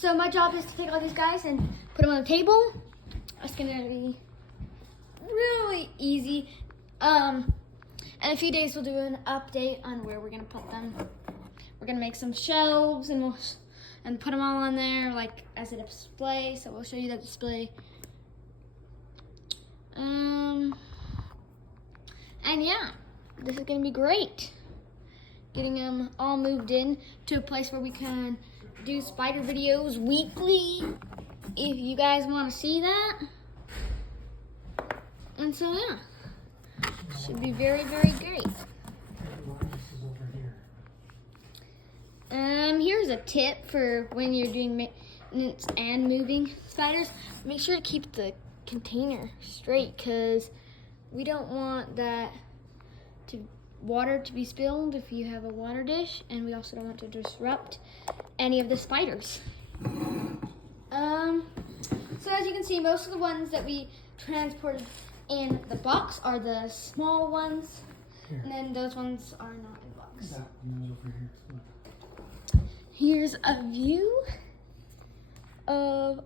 So my job is to take all these guys and put them on the table. It's gonna be really easy. In a few days we'll do an update on where we're gonna put them. We're gonna make some shelves and put them all on there like as a display. So we'll show you that display. And yeah, this is gonna be great. Getting them all moved in to a place where we can do spider videos weekly, if you guys want to see that. And so yeah, should be very, very great. Here's a tip for when you're doing maintenance and moving spiders. Make sure to keep the container straight, because we don't want that water to be spilled if you have a water dish, and we also don't want to disrupt any of the spiders. So as you can see, most of the ones that we transported in the box are the small ones, and then those ones are not in the box. That one over here. Here's a view of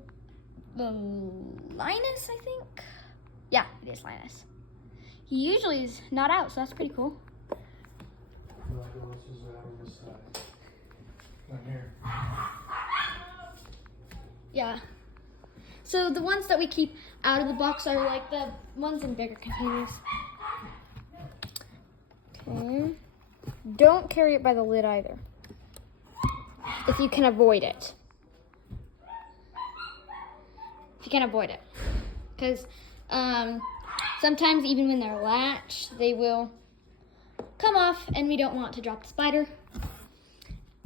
the Linus, I think. Yeah, it is Linus. He usually is not out, so that's pretty cool. Yeah. So the ones that we keep out of the box are like the ones in bigger containers. Okay. Don't carry it by the lid either, if you can avoid it. If you can avoid it. Because sometimes even when they're latched, they will come off, and we don't want to drop the spider,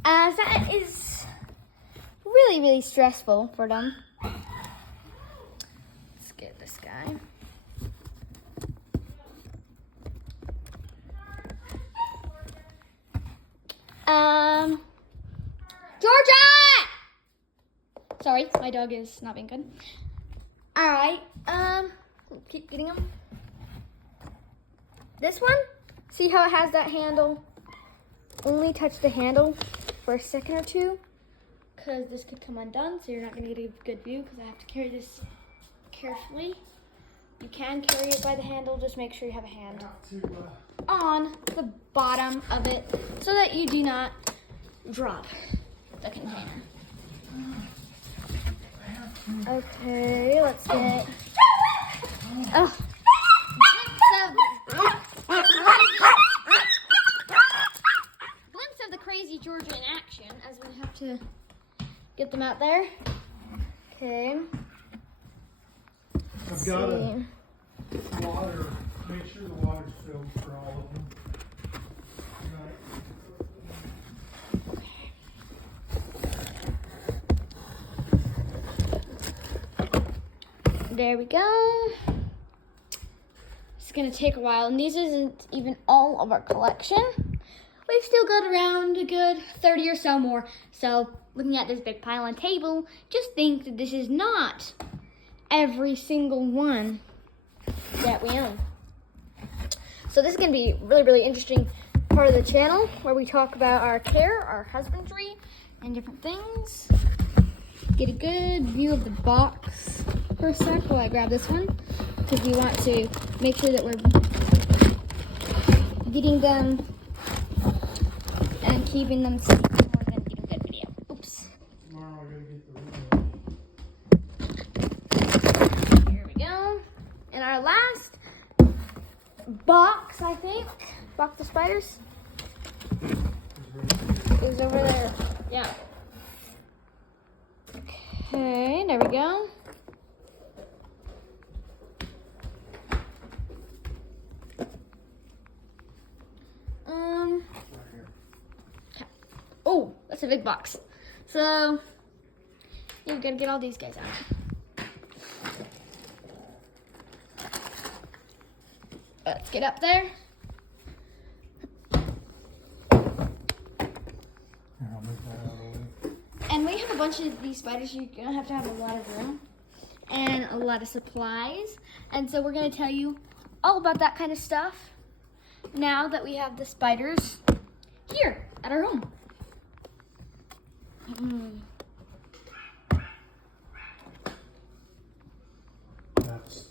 as that is really, really stressful for them. Let's get this guy. Georgia! Sorry, my dog is not being good. All right, keep getting them. This one, see how it has that handle? Only touch the handle for a second or two, because this could come undone, so you're not gonna get a good view, because I have to carry this carefully. You can carry it by the handle, just make sure you have a hand on the bottom of it, so that you do not drop the container. Okay, let's get, oh. Glimpse of the crazy Georgia in action, as we have to get them out there. Okay. I've got a water, make sure the water's filled for all of them. There we go. It's gonna take a while, and these isn't even all of our collection. We've still got around a good 30 or so more. So looking at this big pile on table, just think that this is not every single one that we own. So this is gonna be really, really interesting part of the channel, where we talk about our care, our husbandry, and different things. Get a good view of the box for a sec while I grab this one, because we want to make sure that we're getting them and keeping them safe so we're going to get a good video. Oops. Tomorrow I gotta get the Here we go. And our last box, I think, box of spiders, is over there. Yeah. Okay, there we go. Oh, that's a big box. So, yeah, we gotta get all these guys out. Let's get up there. And we have a bunch of these spiders. You're gonna have to have a lot of room and a lot of supplies. And so we're gonna tell you all about that kind of stuff now that we have the spiders here at our home.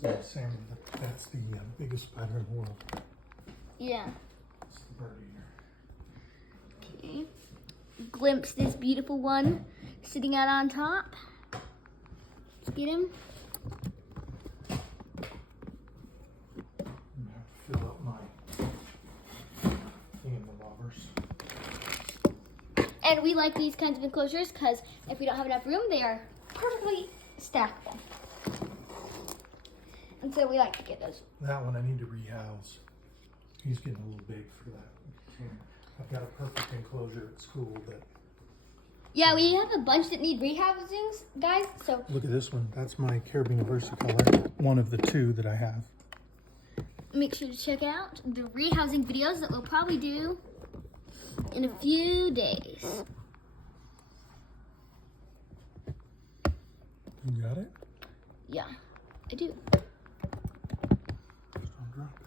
Sammy, that's the biggest spider in the world. Yeah. It's the bird eater. Okay. Glimpse this beautiful one sitting out on top. Let's get him. I'm gonna have to fill up my thingamabobbers. And we like these kinds of enclosures because if we don't have enough room, they are perfectly stackable. And so we like to get those. That one I need to rehouse. He's getting a little big for that. I've got a perfect enclosure at school that. Yeah, we have a bunch that need rehousings, guys. So Look at this one. That's my Caribbean Versicolor. One of the two that I have. make sure to check out the rehousing videos that we'll probably do in a few days. You got it? Yeah, I do. Just don't drop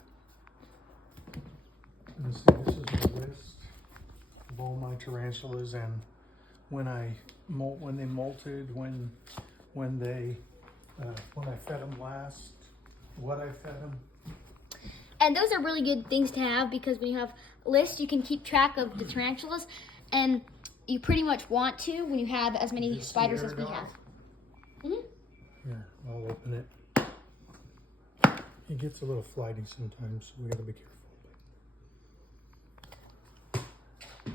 it. And this is my list of all my tarantulas and when they molted, when I fed them last, what I fed them. And those are really good things to have because when you have lists, you can keep track of the tarantulas, and you pretty much want to when you have as many spiders as we have. Mm-hmm. Here, I'll open it. It gets a little flighty sometimes, so we gotta be careful.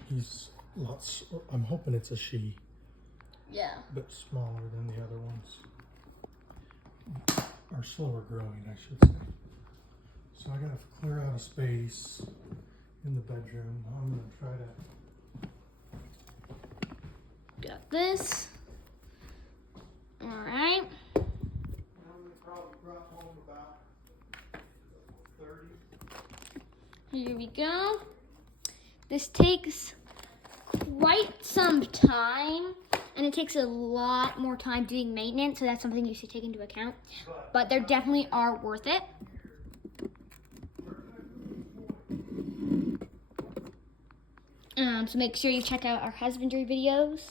He's lots. I'm hoping it's a she, Yeah. but smaller than the other ones. Or slower growing, I should say. So I gotta clear out a space in the bedroom. I'm gonna try to. Got this. All right. I'm gonna probably drop home about 30. Here we go. This takes quite some time, and it takes a lot more time doing maintenance, so that's something you should take into account. But they definitely are worth it. So make sure you check out our husbandry videos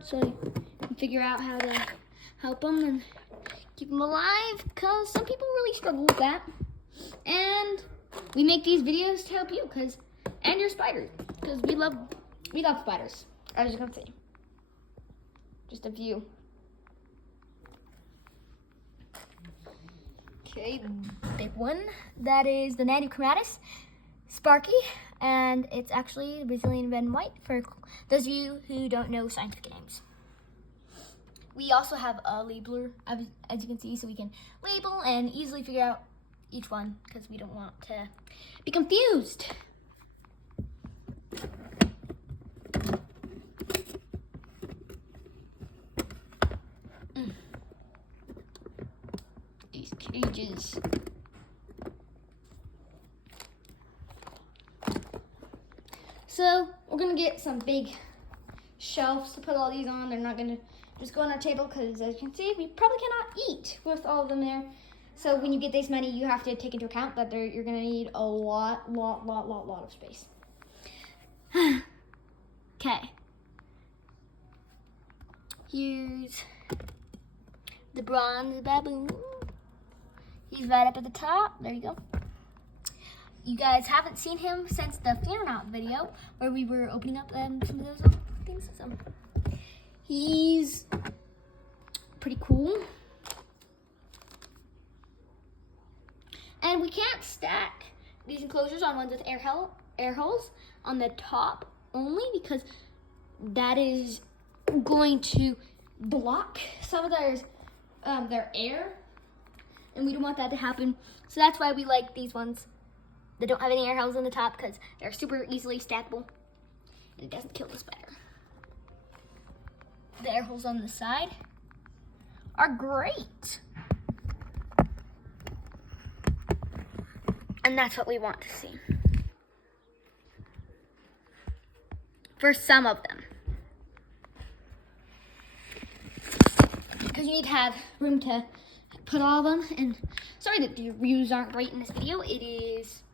so you can figure out how to help them and keep them alive, because some people really struggle with that. And we make these videos to help you and your spiders, because we love spiders, as you can see. Just a few. Okay, big one. That is the Nanochromatus Sparky, and it's actually Brazilian red and white for those of you who don't know scientific names. We also have a labeler, as you can see, so we can label and easily figure out each one because we don't want to be confused. These cages. So we're gonna get some big shelves to put all these on. They're not gonna just go on our table because, as you can see, we probably cannot eat with all of them there. So when you get this many, you have to take into account that you're gonna need a lot of space. Okay. Here's the bronze baboon. He's right up at the top. There you go. You guys haven't seen him since the fan-out video where we were opening up some of those things. So he's pretty cool. And we can't stack these enclosures on ones with air holes on the top only because that is going to block some of their air, and we don't want that to happen. So that's why we like these ones that don't have any air holes on the top, because they're super easily stackable and it doesn't kill the spider. The air holes on the side are great, and that's what we want to see for some of them, because you need to have room to put all of them. And sorry that the views aren't great in this video. It is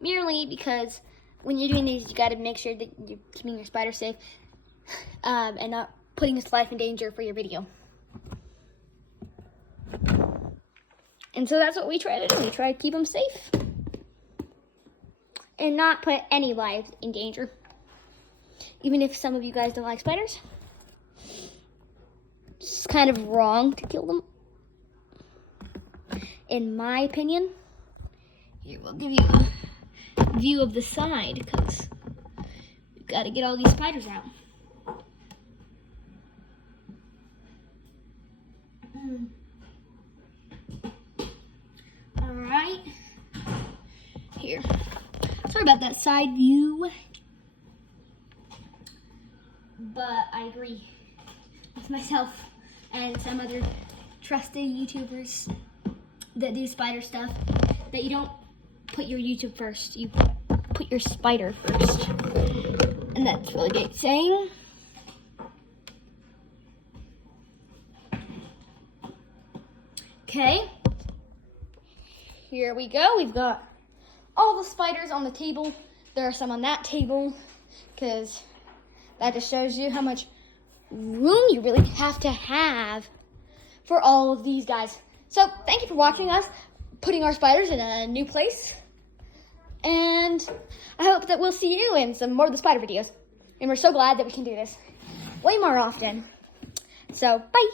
merely because when you're doing these, you got to make sure that you're keeping your spider safe and not putting his life in danger for your video. And so that's what we try to do. We try to keep them safe and not put any lives in danger. Even if some of you guys don't like spiders, it's kind of wrong to kill them, in my opinion. Here, we'll give you a view of the side, because we've got to get all these spiders out. All right. Here. Sorry about that side view, but I agree with myself and some other trusted YouTubers that do spider stuff, that you don't put your YouTube first, you put your spider first. And that's really great saying. Okay, here we go. We've got all the spiders on the table. There are some on that table, because that just shows you how much room you really have to have for all of these guys. So thank you for watching us putting our spiders in a new place. And I hope that we'll see you in some more of the spider videos. And we're so glad that we can do this way more often. So, bye.